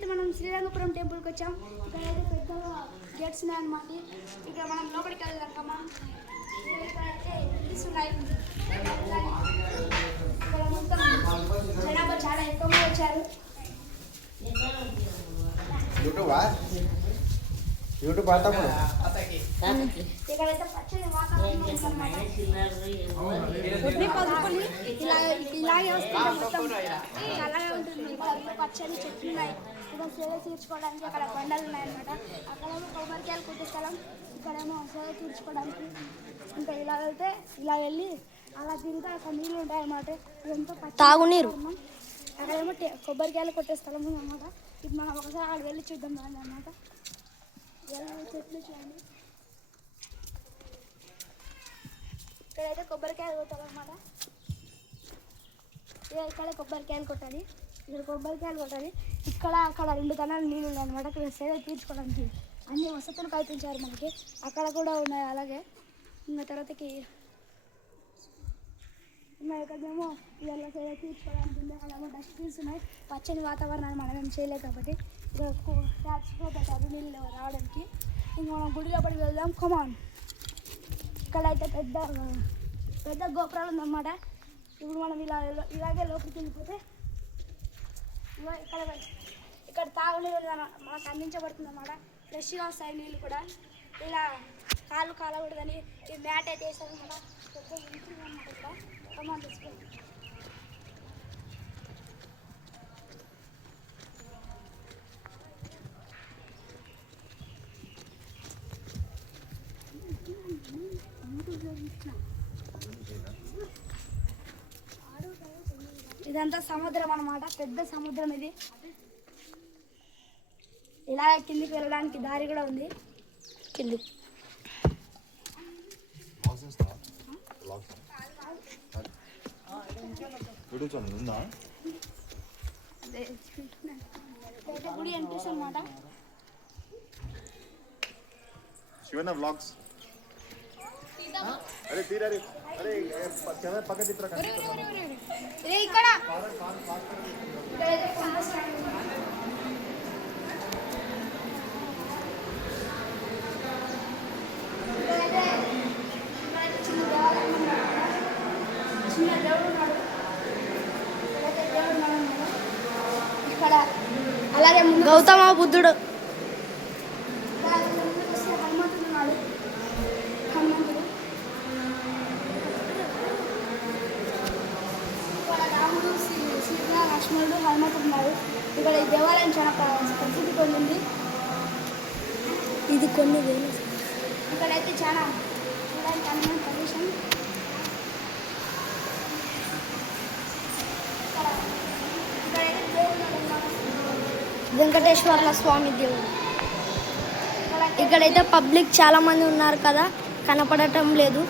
అయితే మనం శ్రీరంగపురం టెంపుల్కి వచ్చాం. ఇక్కడ అయితే పెద్దగా గేట్స్ ఉన్నాయన్నమాట. ఇక్కడ మనం లోపలికి వెళ్దాం కమ్మా. ఇక్కడ అయితే ఉన్నాయి. ఇక్కడ మొత్తం జనాభా చాలా ఎక్కువగా వచ్చారు. యూట్యూబ్ వాడతాము. ఇక్కడైతే పచ్చని వాతావరణం ఇలాగే వస్తుంది. మొత్తం చల్లగా ఉంటుంది. ఇక్కడ పచ్చని చెట్లు ఉన్నాయి. ఇక్కడ సేవ తీర్చుకోవడానికి అక్కడ బండలు ఉన్నాయన్నమాట. అక్కడేమో కొబ్బరికాయలు కొట్టే స్థలం, ఇక్కడేమో సేవ తీర్చుకోవడానికి. ఇంకా ఇలా వెళ్తే ఇలా వెళ్ళి అలా తిరిగితే అక్కడ నీళ్ళు ఉంటాయన్నమాట. ఇదంతా తాగునీరు. అక్కడేమో కొబ్బరికాయలు కొట్టే స్థలం ఉందన్నమాట. ఇది మనం ఒకసారి అక్కడ వెళ్ళి చూద్దాం అన్నమాట. చెట్లు చూడండి. ఇక్కడైతే కొబ్బరికాయలు కొట్టాలన్నమాట. ఇక్కడ కొబ్బరికాయలు కొట్టాలి. ఇక్కడ కొబ్బరికాయలు కొట్టాలి. ఇక్కడ అక్కడ 2 కణాలు నీళ్ళు ఉన్నాయి అనమాట. ఇక్కడ సేవ తీర్చుకోవడానికి అన్ని వసతులు కల్పించారు మనకి. అక్కడ కూడా ఉన్నాయి. అలాగే ఇంకా తర్వాతకి ఇక్కడేమో ఇలా సేవ తీర్చుకోవడానికి ఉంది. అక్కడేమో డస్ట్బిన్స్ ఉన్నాయి. పచ్చని వాతావరణాన్ని మనం ఏం చేయలేదు కాబట్టి పెట్టారు నీళ్ళు రావడానికి. ఇంకా మనం గుడి లోపలికి వెళ్దాం. కమాన్. ఇక్కడైతే పెద్ద గోపురాలు ఉందన్నమాట. ఇప్పుడు మనం ఇలాగే లోపలికి వెళ్ళిపోతే ఇక్కడ తాగునీరు మనకు అందించబడుతుంది అన్నమాట. ఫ్రెష్గా వస్తాయి నీళ్ళు కూడా. ఇలా కాళ్ళు కాలకూడదని ఈ మ్యాట్ అయితే వేసారు అన్నమాట. పెద్ద ఇంటి అన్నమాట. ఇక్కడ కమాన్ తీసుకోండి. ఇదంతా సముద్రం అన్నమాట. పెద్ద సముద్రం ఇది. ఇలా కిందికి వెళ్ళడానికి దారి కూడా ఉంది. కింది గుడి ఎంట్రీస్ అన్నమాట. శివన్న వ్లాగ్స్. అరే తీరా అరే కెమెరా పక్క తిప్పరా. ఇక్కడ చిన్న దేవుడు ఉన్నాడు. ఇక్కడ అలాగే గౌతమ బుద్ధుడు. హనుమంతుడు ఉన్నాడు. హనుమంతుడు ఇక్కడ రాముడు, సీత, లక్ష్మణుడు, హనుమంతుడు ఉన్నారు. ఇక్కడ ఈ దేవాలయం చాలా ప్రసిద్ధి పొందింది. ఇది కొన్ని వేలు. ఇక్కడైతే చాలా చూడడానికి అందమైన ప్రదేశం. ఇక్కడైతే దేవుడు వెంకటేశ్వర్ల స్వామి దేవుడు. ఇక్కడైతే పబ్లిక్ చాలా మంది ఉన్నారు కదా, కనపడటం లేదు.